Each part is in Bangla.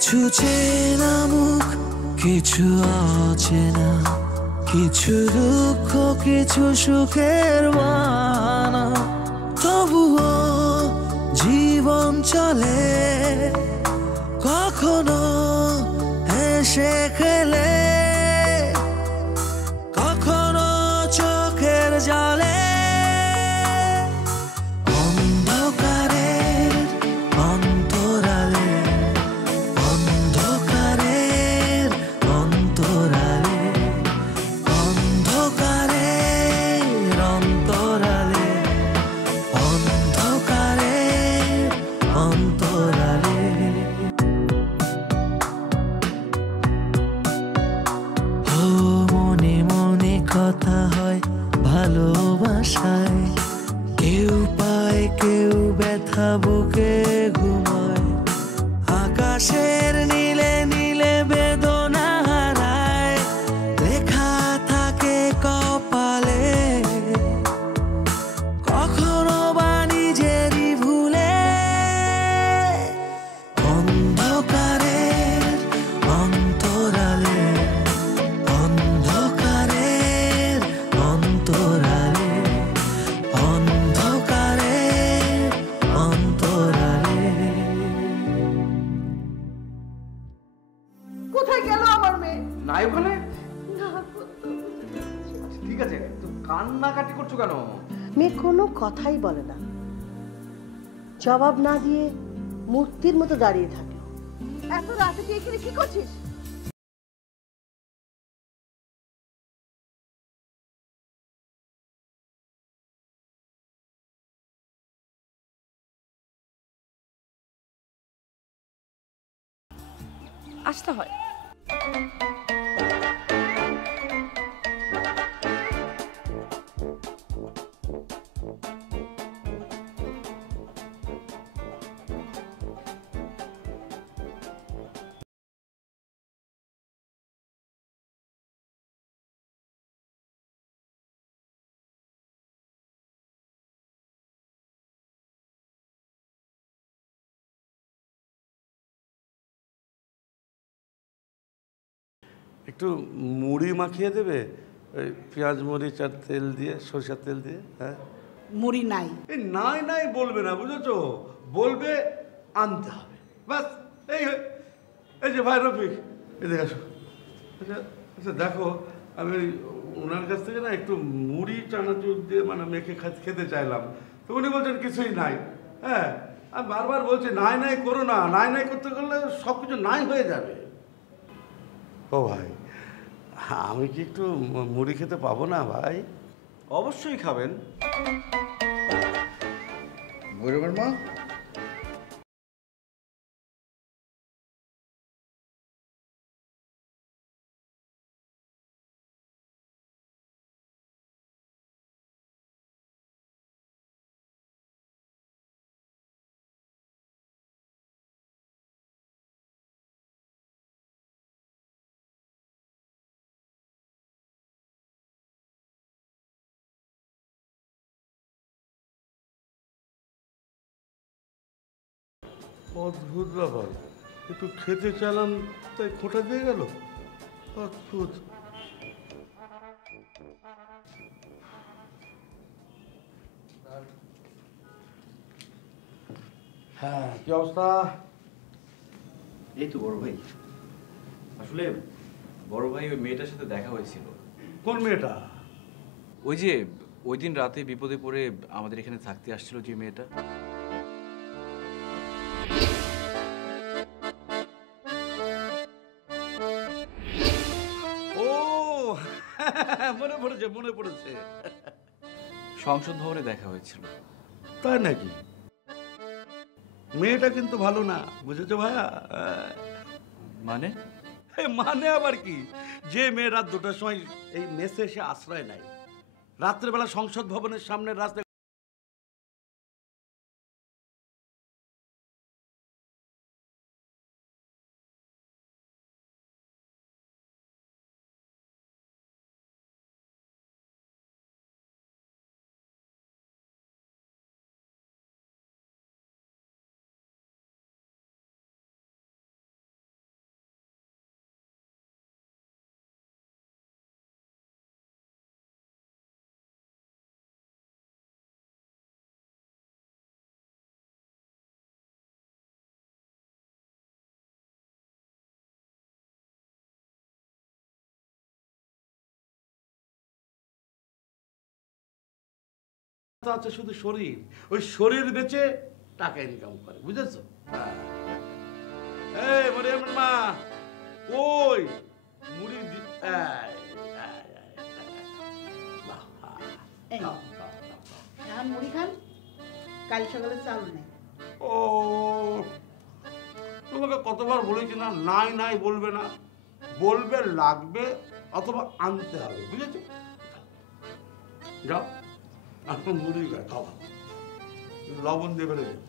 কিছু চেনা মুখ, কিছু অচেনা, কিছু দুঃখ, কিছু সুখের বানা। তবুও জীবন চলে, কখনো হেসে খেলে, কখনো চোখের জলে। অন্ধকারের অন্তরালে, অন্ধকারের অন্তরালে, অন্ধকারের অন্তরালে, অন্ধকারের অন্তরালে। ও মনে মনে কথা হয় ভালোবাসায়, কেউ পায় কেউ ব্যথা বুকে ঘুমায়। আকাশের নীলে নীলে বেদনা হারায়, লেখা থাকে কপালে, কখনো বা নিজেরই ভুলে। অন্ধকারের অন্তরালে, অন্ধকারের অন্তরালে, অন্ধকারের অন্তরালে। কোথায় গেল আমার মেয়ে? নাই ওখানে? না, ঠিক আছে, তো কান্নাকাটি করছো কেন? মেয়ে কোনো কথাই বলে না, জবাব না দিয়ে মূর্তির মতো দাঁড়িয়ে থাকলো। এত রাতে তুই এখানে কি করছিস? আসতে হয়। একটু মুড়ি মাখিয়ে দেবে, ওই পেঁয়াজ মরিচ আর তেল দিয়ে, সরষের তেল দিয়ে। হ্যাঁ, মুড়ি নাই। এই নাই নাই বলবে না, বুঝেছো? বলবে আনতে হবে, বাস। এই যে ভাই রফিক, এদিকে আসো। আচ্ছা আচ্ছা, দেখো আমি ওনার কাছ থেকে না একটু মুড়ি চানাচুর দিয়ে মানে মেখে খেতে চাইলাম, তো উনি বলছেন কিছুই নাই। হ্যাঁ, আমি বারবার বলছি নাই নাই করো না, নাই নাই করতে গেলে সব কিছু নাই হয়ে যাবে। ও ভাই, আমি কি একটু মুড়ি খেতে পাবো না ভাই? অবশ্যই খাবেন। গৌরবের মা, অদ্ভুত ব্যাপার, একটু খেতে চাইলাম তাই খোঁটা দিয়ে গেল। অদ্ভুত। হ্যাঁ, কি অবস্থা? এই তো বড় ভাই, আসলে বড় ভাই ওই মেয়েটার সাথে দেখা হয়েছিল। কোন মেয়েটা? ওই যে ওই দিন রাতে বিপদে পড়ে আমাদের এখানে থাকতে আসছিল যে মেয়েটা। ও মনে পড়েছে, মনে পড়েছে। সংসদ ভবনে দেখা হয়েছিল। তাই নাকি? মেয়েটা কিন্তু ভালো না, বুঝেছো ভাইয়া? মানে? মানে আবার কি? যে মেয়ে রাত 2টার সময় এই মেসে এসে আশ্রয় নেয়, রাত্রেবেলা সংসদ ভবনের সামনে রাস্তায় আত্মা আছে শুধু শরীর, ওই শরীর বেচে টাকা ইনকাম করে, বুঝেছো? এই মরিয়ম মা, ওই মুড়ি এখন মুড়ি খান, কাল সকালে চাল নেই। ও তোমাকে কতবার বলেছি না, নাই নাই বলবে না, বলবে লাগবে অথবা আনতে হবে, বুঝেছো? যাও এখন মুড়ি খাওয়া, লবণ দিয়ে ফেলে দেবে।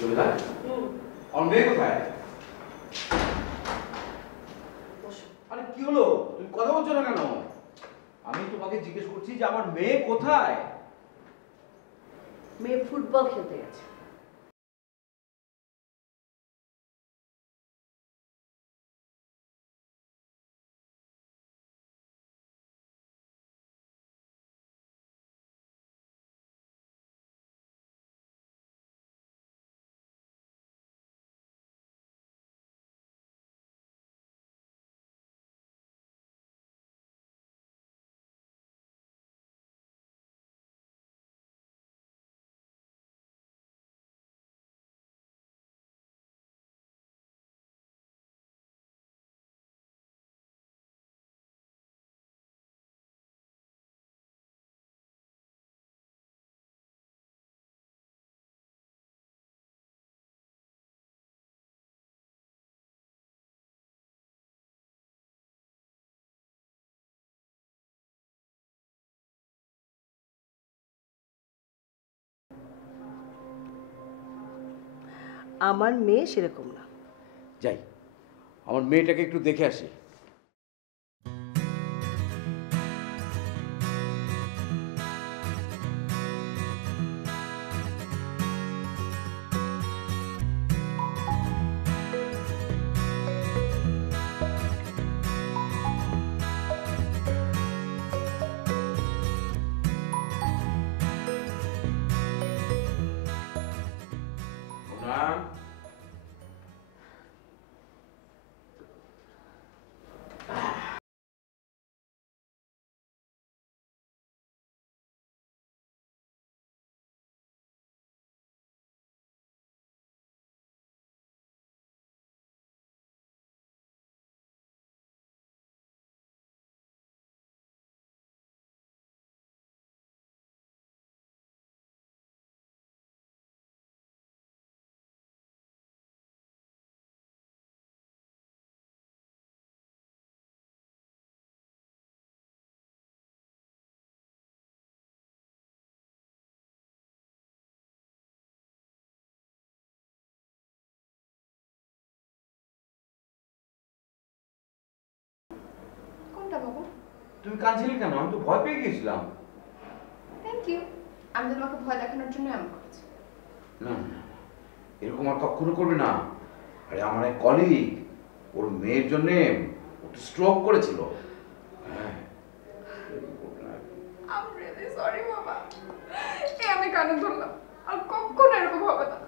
জমিদার, আমার মেয়ে কোথায়? আরে কি হলো, তুমি কথা বলছো না কেন? আমি তোমাকে জিজ্ঞেস করছি যে আমার মেয়ে কোথায়? মেয়ে ফুটবল খেলতে গেছে। আমার মেয়ে সেরকম না। যাই, আমার মেয়েটাকে একটু দেখে আসি। হ্যাঁ কোনটা বাবু? তুমি কাঁদছিলে কেন? আমি তো ভয় পেয়ে গেছিলাম। Thank you. আমি তোমাকে ভয় দেখানোর জন্য এমন করেছি। না এরকম আর কখনো করবে না। আরে আমার এক কলিগ ওর মেয়ের জন্য স্ট্রোক করেছিল। হ্যাঁ I'm really sorry বাবা। আমি কানে ধরলাম। আর কখনো এরকম হবে না।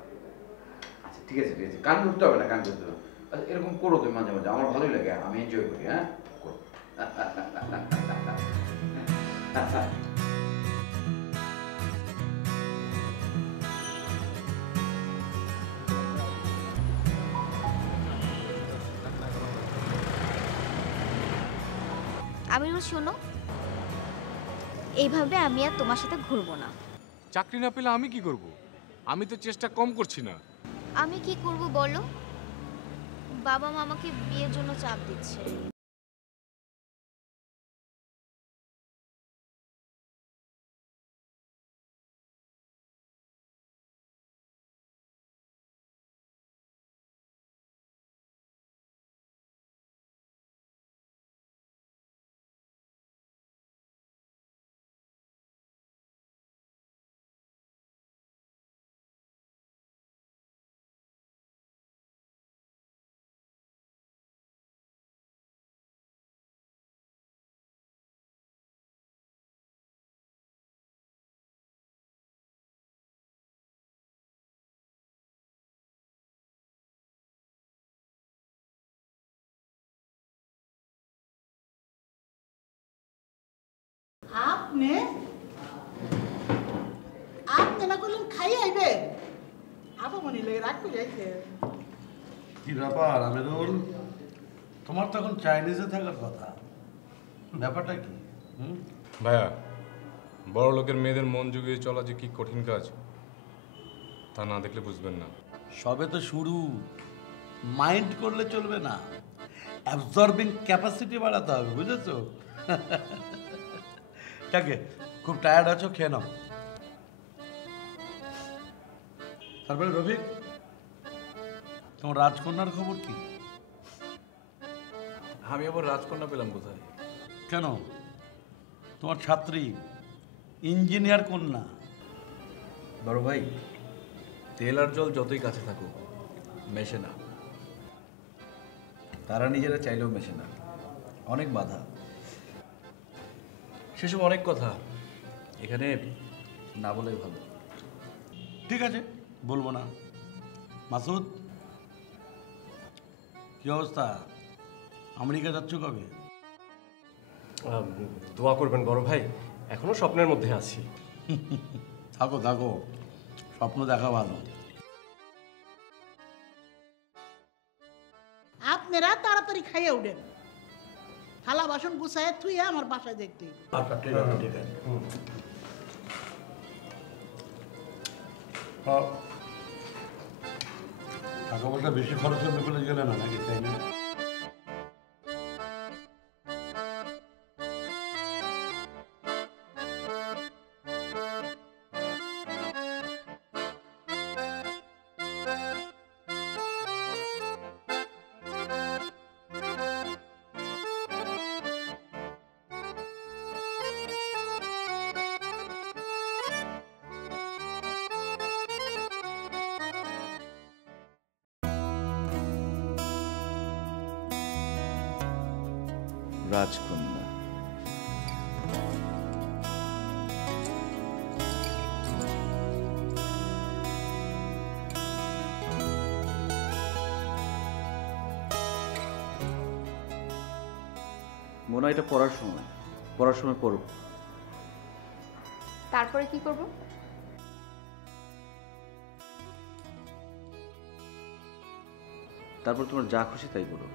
আচ্ছা ঠিক আছে কান ধরতে হবে না, কান ধরতে হবে। আচ্ছা এরকম করো তুমি মাঝে মাঝে, আমার ভালোই লাগে, আমি এনজয় করি। হ্যাঁ করো। আমিরুল শোনো, এইভাবে আমি আর তোমার সাথে ঘুরবো না। চাকরি না পেলে আমি কি করব? আমি তো চেষ্টা কম করছি না। আমি কি করব বলো? বাবা মা আমাকে বিয়ের জন্য চাপ দিচ্ছে। আপনি আপনি না করলেন খাই আইবে আবার মনে লেগে রাখতে যাইছে। কি ব্যাপার আমিরুল, তোমার তো এখন চাইনিজে থাকার কথা, ব্যাপারটা কি? ভাইয়া, বড় লোকের মেয়েদের মন জুগিয়ে চলা যে কি কঠিন কাজ তা না দেখলে বুঝবেন না। সবে তো শুরু, মাইন্ড করলে চলবে না, অ্যাবজর্বিং ক্যাপাসিটি বাড়াতে হবে, বুঝেছো? তাকে খুব টায়ার্ড আছো, খেয়ে নাও। তারপরে রফিক, তোমার রাজকন্যার খবর কি? আমি আবার রাজকন্যা পেলাম কোথায়? কেন, তোমার ছাত্রী ইঞ্জিনিয়ার কন্যা। বড় ভাই, তেল আর জল যতই কাছে থাকুক মেশে না। তারা নিজেরা চাইলেও মেশে না, অনেক বাধা, সেসব অনেক কথা এখানে না বলেই ভালো। ঠিক আছে, বলবো না। মাসুদ, কি অবস্থা? আমেরিকা যাচ্ছ কবে? দোয়া করবেন বড় ভাই, এখনো স্বপ্নের মধ্যে আছি। থাকো থাকো, স্বপ্ন দেখা ভালো। আপনারা তাড়াতাড়ি খাইয়ে উঠেন, থালা বাসন গুছায় তুই আমার বাসায় দেখতে। আচ্ছা ঠিক আছে ঠিক আছে। টাকা পয়সা বেশি খরচ হবে বলে গেলে না নাকি, তাই না? রাজকন্যা মোনা, এটা পড়ার সময়, পড়ার সময় পড়ো। তারপরে কি করব? তারপর তোমার যা খুশি তাই করো।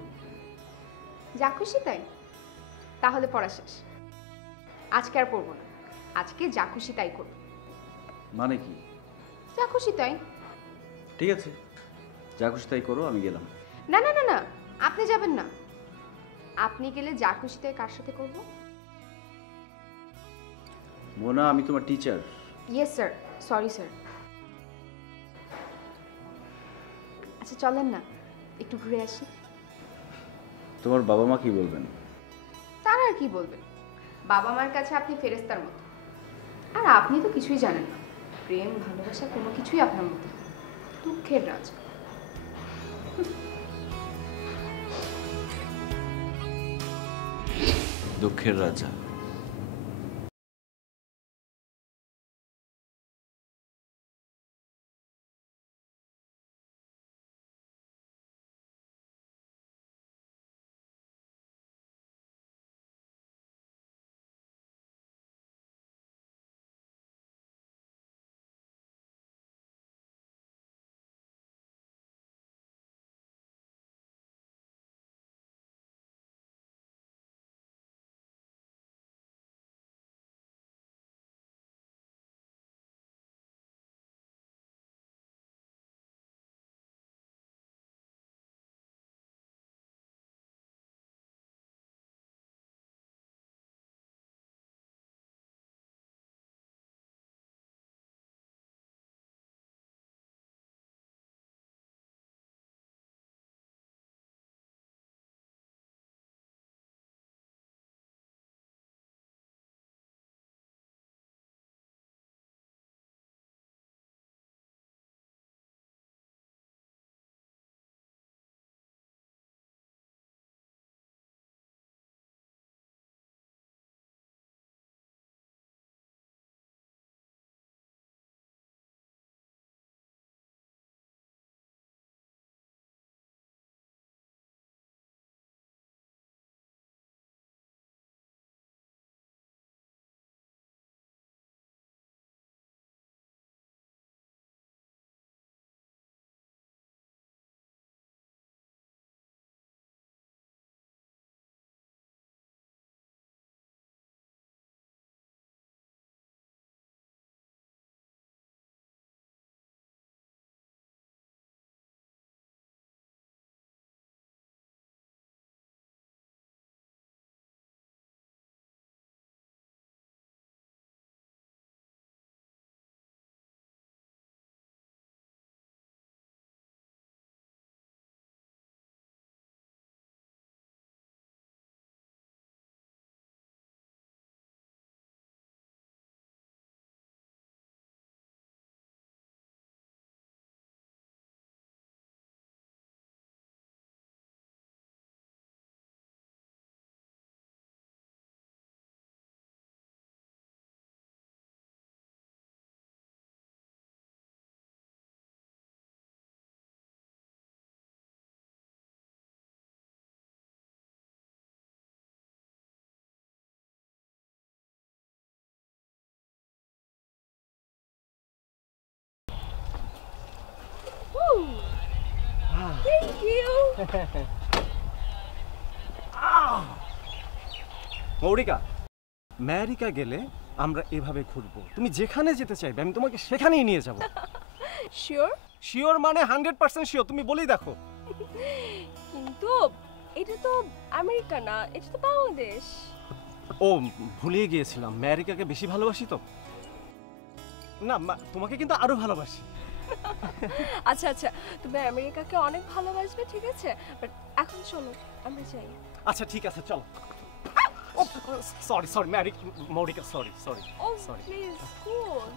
যা খুশি তাই? তাহলে পড়া শেষ। আজকে আর পড়বো না, আজকে যা খুশি তাই করব। মানে কি? যা খুশি তাই। ঠিক আছে, যা খুশি তাই করো, আমি গেলাম। না না না না, আপনি যাবেন না। আপনি গেলে যা খুশি তাই কার সাথে করব? মোনা, আমি তোমার teacher. Yes sir, sorry sir. আচ্ছা চলেন না, একটু ঘুরে আসি। তোমার বাবা মা কি বলবেন? তারা আর কি বলবেন, বাবা মার কাছে আপনি ফেরেস্তার মতো। আর আপনি তো কিছুই জানেন না, প্রেম ভালোবাসা কোনো কিছুই আপনার মতো না। দুঃখের রাজা। দুঃখের রাজা। Thank you. মৌরিকা, আমেরিকা গেলে আমরা এভাবে ঘুরবো। তুমি যেখানে যেতে চাইবে আমি তোমাকে সেখানেই নিয়ে যাব। শিওর? শিওর মানে 100% শিওর। তুমি বলেই দেখো। কিন্তু এটা তো আমেরিকা না, এটা তো বাংলাদেশ। ও, ভুলিয়ে গিয়েছিলাম, আমেরিকাকে বেশি ভালোবাসি তো। না, তোমাকে কিন্তু আরো ভালোবাসি। আচ্ছা আচ্ছা, তুমি আমেরিকাকে অনেক ভালোবাসবে, ঠিক আছে, বাট এখন চলো আমরা যাই। আচ্ছা ঠিক আছে, চলো। Sorry sorry Mourika, sorry sorry sorry. Please cool.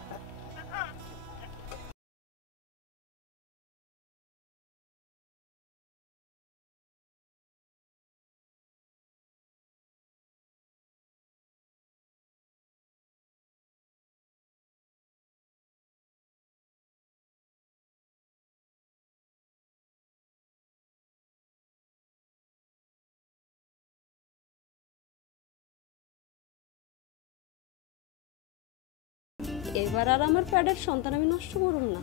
এবার আর আমার প্যাডের সন্তান আমি নষ্ট করুন না।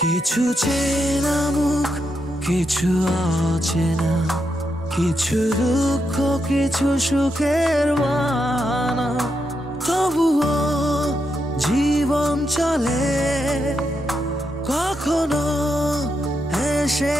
কিছু চেনা মুখ, কিছু অচেনা, কিছু দুঃখ, কিছু সুখের বানা, তবুও জীবন চলে, কখনো হেসে